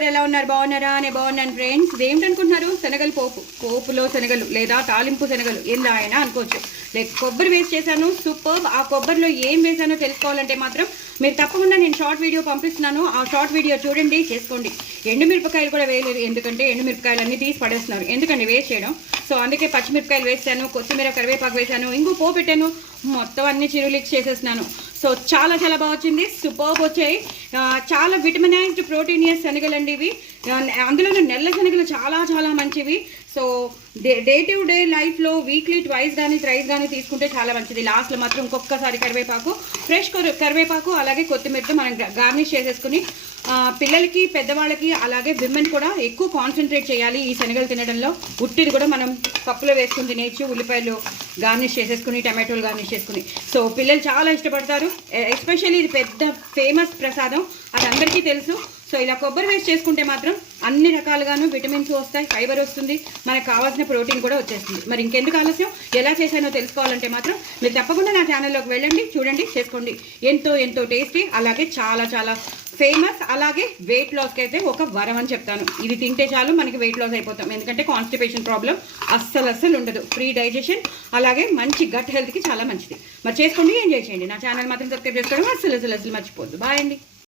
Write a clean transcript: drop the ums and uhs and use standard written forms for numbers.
అందరూ ఎలా ఉన్నారు? బాగున్నారా? నేను బాగున్నాను ఫ్రెండ్స్. ఇదేమిటనుకుంటున్నారు? శనగలు పోపులో శనగలు లేదా తాలింపు శనగలు ఎలా అయినా అనుకోవచ్చు. లైక్ కొబ్బరి వేస్ట్ చేశాను, సూపర్. ఆ కొబ్బరిలో ఏం వేసానో తెలుసుకోవాలంటే మాత్రం మీరు తప్పకుండా నేను షార్ట్ వీడియో పంపిస్తున్నాను. ఆ షార్ట్ వీడియో చూడండి, చేసుకోండి. ఎండుమిరపకాయలు కూడా వేయలేదు, ఎందుకంటే ఎండుమిరపకాయలు అన్నీ తీసి పడేస్తున్నారు, ఎందుకండి వేస్ట్ చేయడం. సో అందుకే పచ్చిమిరపకాయలు వేసాను, కొత్తిమీర కరివేపాకు వేసాను, ఇంకో పోపు పెట్టాను, మొత్తం అన్ని చిరులిక్స్ చేసేస్తున్నాను. సో చాలా చాలా బాగా వచ్చింది, సూపర్బ్ వచ్చాయి. చాలా విటమినైజ్డ్ ప్రోటీనియస్ శనగలండి ఇవి. అందులోనూ నెల్ల శనగలు చాలా చాలా మంచివి. సో డే టు డే లైఫ్లో వీక్లీ ట్వైస్ కానీ థ్రైస్ కానీ తీసుకుంటే చాలా మంచిది. లాస్ట్లో మాత్రం ఇంకొకసారి కరివేపాకు, ఫ్రెష్ కరివేపాకు అలాగే కొత్తిమీరతో మనం గార్నిష్ చేసేసుకుని పిల్లలకి, పెద్దవాళ్ళకి అలాగే విమెన్ కూడా ఎక్కువ కాన్సన్ట్రేట్ చేయాలి ఈ శనగలు తినడంలో. ఉట్టిది కూడా మనం పప్పులో వేసుకుని తినేయచ్చు, ఉల్లిపాయలు గార్నిష్ చేసేసుకుని, టమాటోలు గార్నిష్ చేసుకుని. సో పిల్లలు చాలా ఇష్టపడతారు. ఎస్పెషల్లీ ఇది పెద్ద ఫేమస్ ప్రసాదం, అది అందరికీ తెలుసు. సో ఇలా కొబ్బరి వేస్ట్ చేసుకుంటే మాత్రం అన్ని రకాలుగాను విటమిన్స్ వస్తాయి, ఫైబర్ వస్తుంది, మనకు కావాల్సిన ప్రోటీన్ కూడా వచ్చేస్తుంది. మరి ఇంకెందుకు ఆలస్యం? ఎలా చేశానో తెలుసుకోవాలంటే మాత్రం మీరు తప్పకుండా నా ఛానల్లోకి వెళ్ళండి, చూడండి, చేసుకోండి. ఎంతో ఎంతో టేస్టీ, అలాగే చాలా చాలా ఫేమస్, అలాగే వెయిట్ లాస్కి అయితే ఒక వరం అని చెప్తాను. ఇది తింటే చాలు మనకి వెయిట్ లాస్ అయిపోతాం, ఎందుకంటే కాన్స్టిపేషన్ ప్రాబ్లం అస్సలు ఉండదు, ఫ్రీ డైజెషన్, అలాగే మంచి గట్ హెల్త్కి చాలా మంచిది. మరి చేసుకోండి, ఎంజాయ్ చేయండి. నా ఛానల్ మాత్రం సబ్స్క్రైబ్ చేసుకోవడం అసలు మర్చిపోద్దు. బాయ్ అండి.